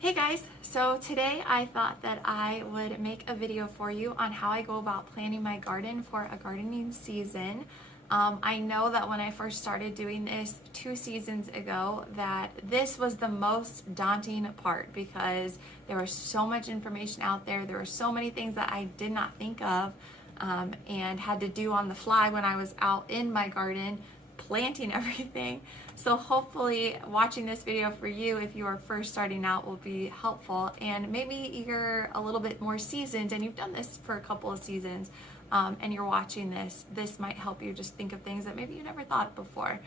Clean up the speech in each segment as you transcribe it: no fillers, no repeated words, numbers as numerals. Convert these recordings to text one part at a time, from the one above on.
Hey guys, so today I thought that I would make a video for you on how I go about planning my garden for a gardening season. I know that when I first started doing this 2 seasons ago that this was the most daunting part because there was so much information out there. There were so many things that I did not think of and had to do on the fly when I was out in my garden planting everything. So hopefully watching this video for you, if you are first starting out, will be helpful. And maybe you're a little bit more seasoned and you've done this for a couple of seasons and you're watching this might help you just think of things that maybe you never thought of before.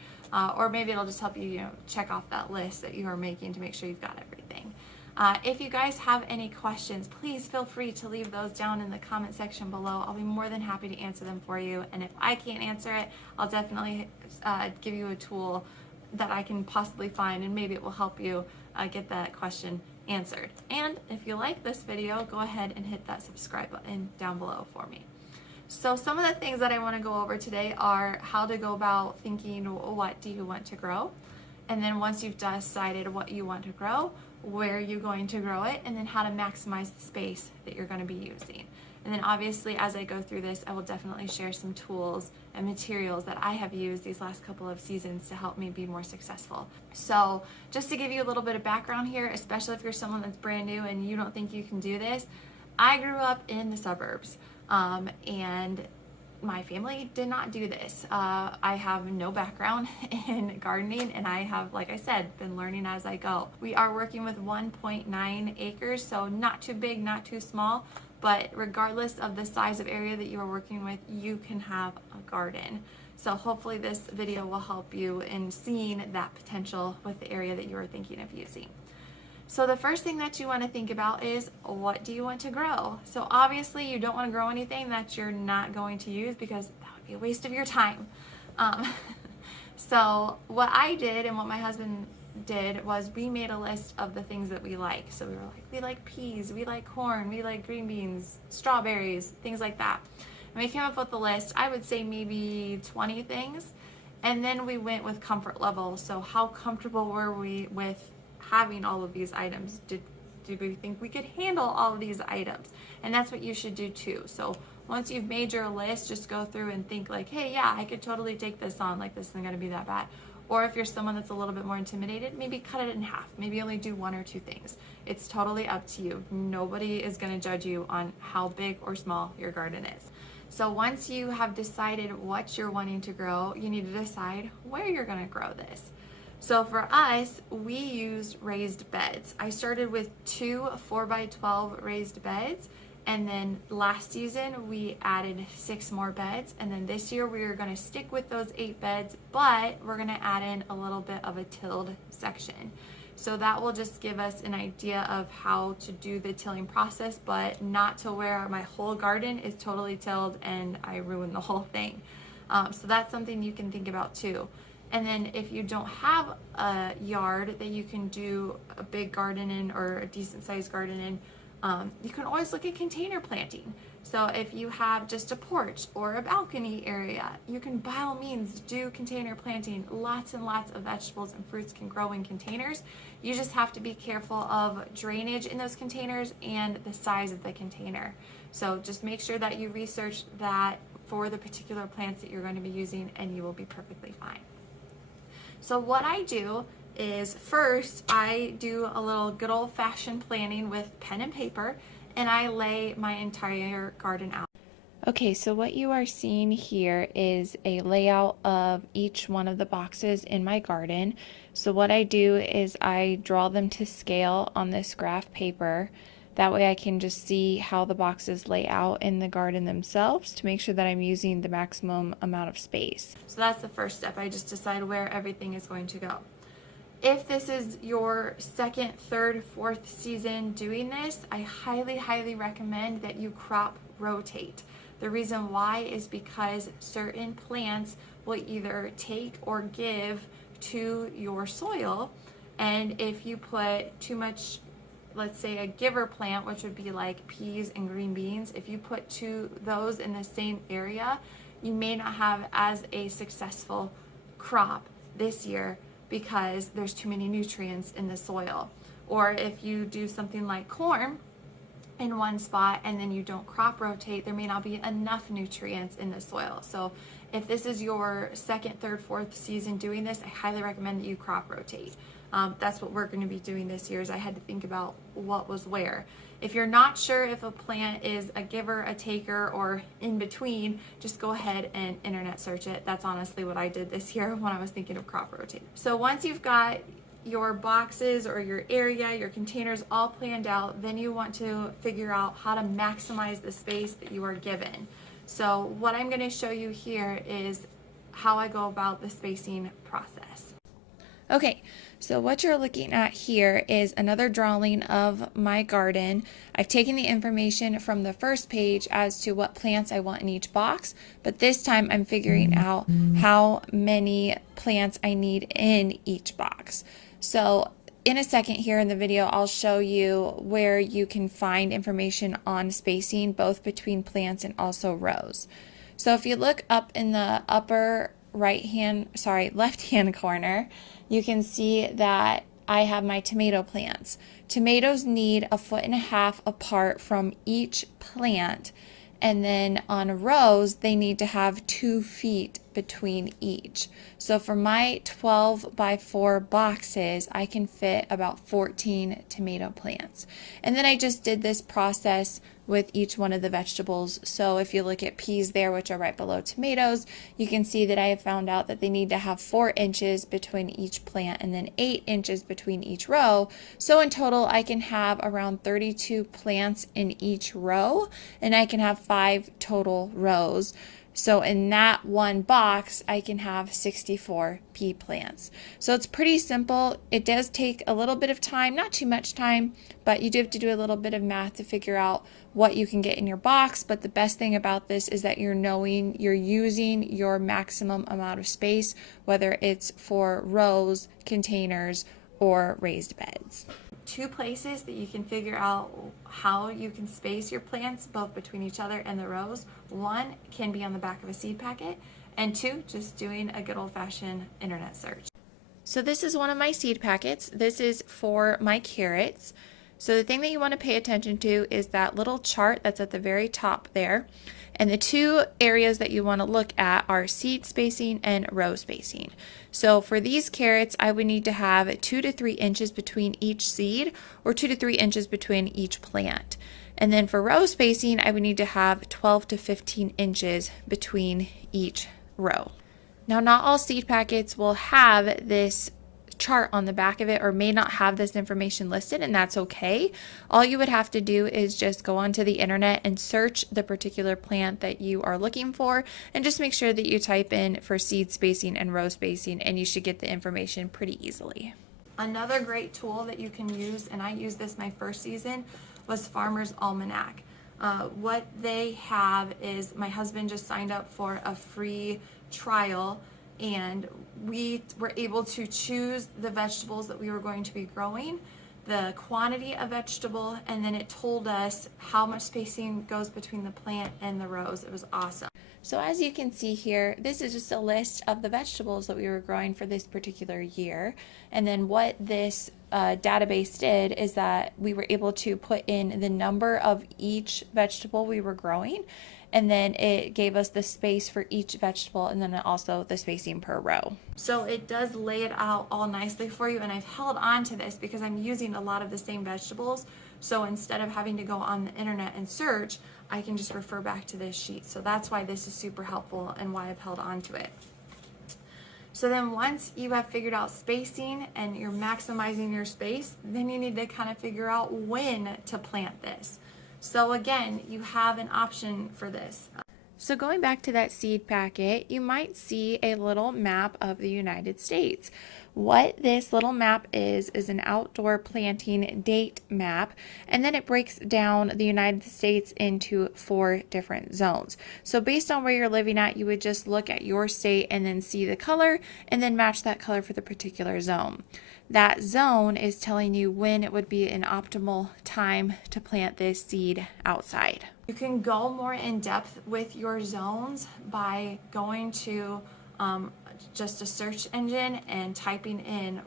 Or maybe it'll just help you, check off that list that you are making to make sure you've got everything. If you guys have any questions, please feel free to leave those down in the comment section below. I'll be more than happy to answer them for you. And if I can't answer it, I'll definitely give you a tool that I can possibly find, and maybe it will help you get that question answered. And if you like this video, go ahead and hit that subscribe button down below for me. So some of the things that I want to go over today are how to go about thinking, what do you want to grow? And then once you've decided what you want to grow, where you're going to grow it, and then how to maximize the space that you're going to be using. And then obviously as I go through this, I will definitely share some tools and materials that I have used these last couple of seasons to help me be more successful. So just to give you a little bit of background here, especially if you're someone that's brand new and you don't think you can do this, I grew up in the suburbs and my family did not do this. I have no background in gardening, and I have, like I said, been learning as I go. We are working with 1.9 acres, so not too big, not too small, but regardless of the size of area that you are working with, you can have a garden. So hopefully this video will help you in seeing that potential with the area that you are thinking of using. So the first thing that you want to think about is, what do you want to grow? So obviously you don't want to grow anything that you're not going to use, because that would be a waste of your time. So what I did and what my husband did was we made a list of the things that we like. So we were like, we like peas, we like corn, we like green beans, strawberries, things like that. And we came up with a list, I would say maybe 20 things. And then we went with comfort level. So how comfortable were we with having all of these items? Did we think we could handle all of these items? And that's what you should do too. So once you've made your list, just go through and think like, hey, yeah, I could totally take this on, like this isn't gonna be that bad. Or if you're someone that's a little bit more intimidated, maybe cut it in half, maybe only do 1 or 2 things. It's totally up to you. Nobody is gonna judge you on how big or small your garden is. So once you have decided what you're wanting to grow, you need to decide where you're gonna grow this. So for us, we used raised beds. I started with 2 4x12 raised beds, and then last season we added 6 more beds, and then this year we are going to stick with those 8 beds, but we're going to add in a little bit of a tilled section. So that will just give us an idea of how to do the tilling process, but not to where my whole garden is totally tilled and I ruin the whole thing. So that's something you can think about too. And then if you don't have a yard that you can do a big garden in, or a decent sized garden in, you can always look at container planting. So if you have just a porch or a balcony area, you can by all means do container planting. Lots and lots of vegetables and fruits can grow in containers. You just have to be careful of drainage in those containers and the size of the container. So just make sure that you research that for the particular plants that you're going to be using, and you will be perfectly fine. So what I do is, first I do a little good old-fashioned planning with pen and paper, and I lay my entire garden out. Okay, so what you are seeing here is a layout of each one of the boxes in my garden. So what I do is I draw them to scale on this graph paper. That way I can just see how the boxes lay out in the garden themselves to make sure that I'm using the maximum amount of space. So that's the first step. I just decide where everything is going to go. If this is your second, third, fourth season doing this, I highly, highly recommend that you crop rotate. The reason why is because certain plants will either take or give to your soil, and if you put too much, let's say a giver plant, which would be like peas and green beans, if you put those in the same area, you may not have as a successful crop this year because there's too many nutrients in the soil. Or if you do something like corn in one spot and then you don't crop rotate, there may not be enough nutrients in the soil. So if this is your second, third, fourth season doing this, I highly recommend that you crop rotate. That's what we're going to be doing this year, is I had to think about what was where. If you're not sure if a plant is a giver, a taker, or in between, just go ahead and internet search it. That's honestly what I did this year when I was thinking of crop rotating. So once you've got your boxes or your area, your containers all planned out, then you want to figure out how to maximize the space that you are given. So what I'm going to show you here is how I go about the spacing process. Okay, so what you're looking at here is another drawing of my garden. I've taken the information from the first page as to what plants I want in each box, but this time I'm figuring out how many plants I need in each box. So in a second here in the video, I'll show you where you can find information on spacing, both between plants and also rows. So if you look up in the upper left-hand corner, you can see that I have my tomato plants. Tomatoes need 1.5 feet apart from each plant, and then on rows, they need to have 2 feet between each. So for my 12 by 4 boxes, I can fit about 14 tomato plants. And then I just did this process with each one of the vegetables. So if you look at peas there, which are right below tomatoes, you can see that I have found out that they need to have 4 inches between each plant and then 8 inches between each row. So in total, I can have around 32 plants in each row, and I can have 5 total rows. So in that one box, I can have 64 pea plants. So it's pretty simple. It does take a little bit of time, not too much time, but you do have to do a little bit of math to figure out what you can get in your box. But the best thing about this is that you're knowing you're using your maximum amount of space, whether it's for rows, containers, or raised beds. 2 places that you can figure out how you can space your plants both between each other and the rows. 1 can be on the back of a seed packet, and 2, just doing a good old-fashioned internet search. So this is one of my seed packets. This is for my carrots. So the thing that you want to pay attention to is that little chart that's at the very top there. And the 2 areas that you want to look at are seed spacing and row spacing. So for these carrots, I would need to have 2 to 3 inches between each seed, or 2 to 3 inches between each plant. And then for row spacing, I would need to have 12 to 15 inches between each row. Now, not all seed packets will have this chart on the back of it, or may not have this information listed, and that's okay. All you would have to do is just go onto the internet and search the particular plant that you are looking for, and just make sure that you type in for seed spacing and row spacing, and you should get the information pretty easily. Another great tool that you can use, and I used this my first season, was Farmer's Almanac. What they have is, my husband just signed up for a free trial, and we were able to choose the vegetables that we were going to be growing, the quantity of vegetable, and then it told us how much spacing goes between the plant and the rows. It was awesome. So as you can see here, this is just a list of the vegetables that we were growing for this particular year. And then what this database did is that we were able to put in the number of each vegetable we were growing, and then it gave us the space for each vegetable, and then also the spacing per row. So it does lay it out all nicely for you, and I've held on to this because I'm using a lot of the same vegetables. So instead of having to go on the internet and search, I can just refer back to this sheet. So that's why this is super helpful and why I've held on to it. So then once you have figured out spacing and you're maximizing your space, then you need to kind of figure out when to plant this. So again, you have an option for this. So going back to that seed packet, you might see a little map of the United States. What this little map is an outdoor planting date map, and then it breaks down the United States into 4 different zones. So based on where you're living at, you would just look at your state and then see the color, and then match that color for the particular zone. That zone is telling you when it would be an optimal time to plant this seed outside. You can go more in depth with your zones by going to just a search engine and typing in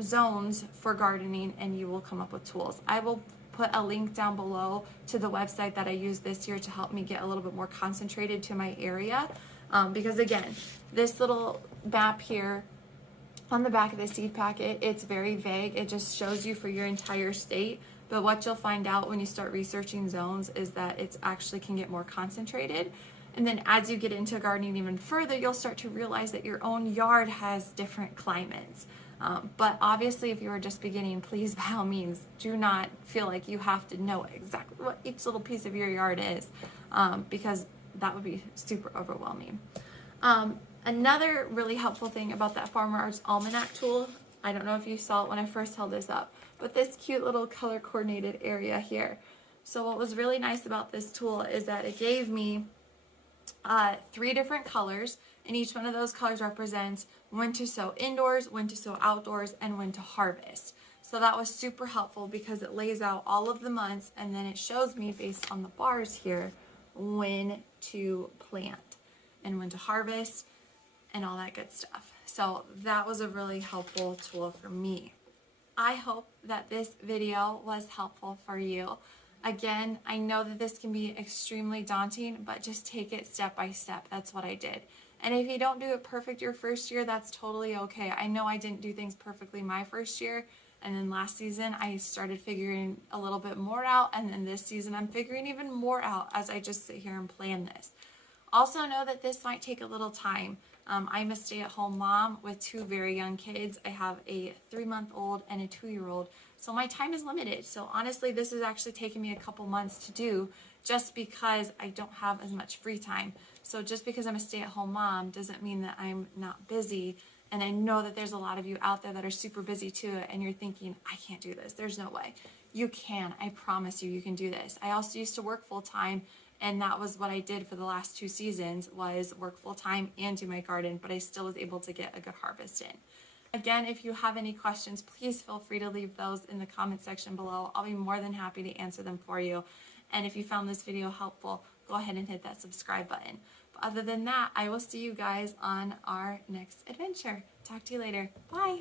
zones for gardening and you will come up with tools. I will put a link down below to the website that I used this year to help me get a little bit more concentrated to my area. Because again, this little map here on the back of the seed packet, it's very vague. It just shows you for your entire state. But what you'll find out when you start researching zones is that it's actually can get more concentrated. And then as you get into gardening even further, you'll start to realize that your own yard has different climates. But obviously, if you are just beginning, please, by all means, do not feel like you have to know exactly what each little piece of your yard is, because that would be super overwhelming. Another really helpful thing about that Farmer Arts Almanac tool, I don't know if you saw it when I first held this up, but this cute little color coordinated area here. So what was really nice about this tool is that it gave me 3 different colors, and each one of those colors represents when to sow indoors, when to sow outdoors, and when to harvest. So that was super helpful because it lays out all of the months, and then it shows me based on the bars here when to plant and when to harvest and all that good stuff. So that was a really helpful tool for me. I hope that this video was helpful for you. Again, I know that this can be extremely daunting, but just take it step by step. That's what I did. And if you don't do it perfect your first year, that's totally okay. I know I didn't do things perfectly my first year, and then last season I started figuring a little bit more out, and then this season I'm figuring even more out as I just sit here and plan this. Also know that this might take a little time. I'm a stay-at-home mom with 2 very young kids. I have a 3-month-old and a 2-year-old. So my time is limited. So honestly, this is actually taking me a couple months to do just because I don't have as much free time. So just because I'm a stay-at-home mom doesn't mean that I'm not busy. And I know that there's a lot of you out there that are super busy too, and you're thinking, I can't do this. There's no way. You can. I promise you, you can do this. I also used to work full-time, and that was what I did for the last 2 seasons, was work full-time and do my garden, but I still was able to get a good harvest in. Again, if you have any questions, please feel free to leave those in the comment section below. I'll be more than happy to answer them for you. And if you found this video helpful, go ahead and hit that subscribe button. But other than that, I will see you guys on our next adventure. Talk to you later. Bye.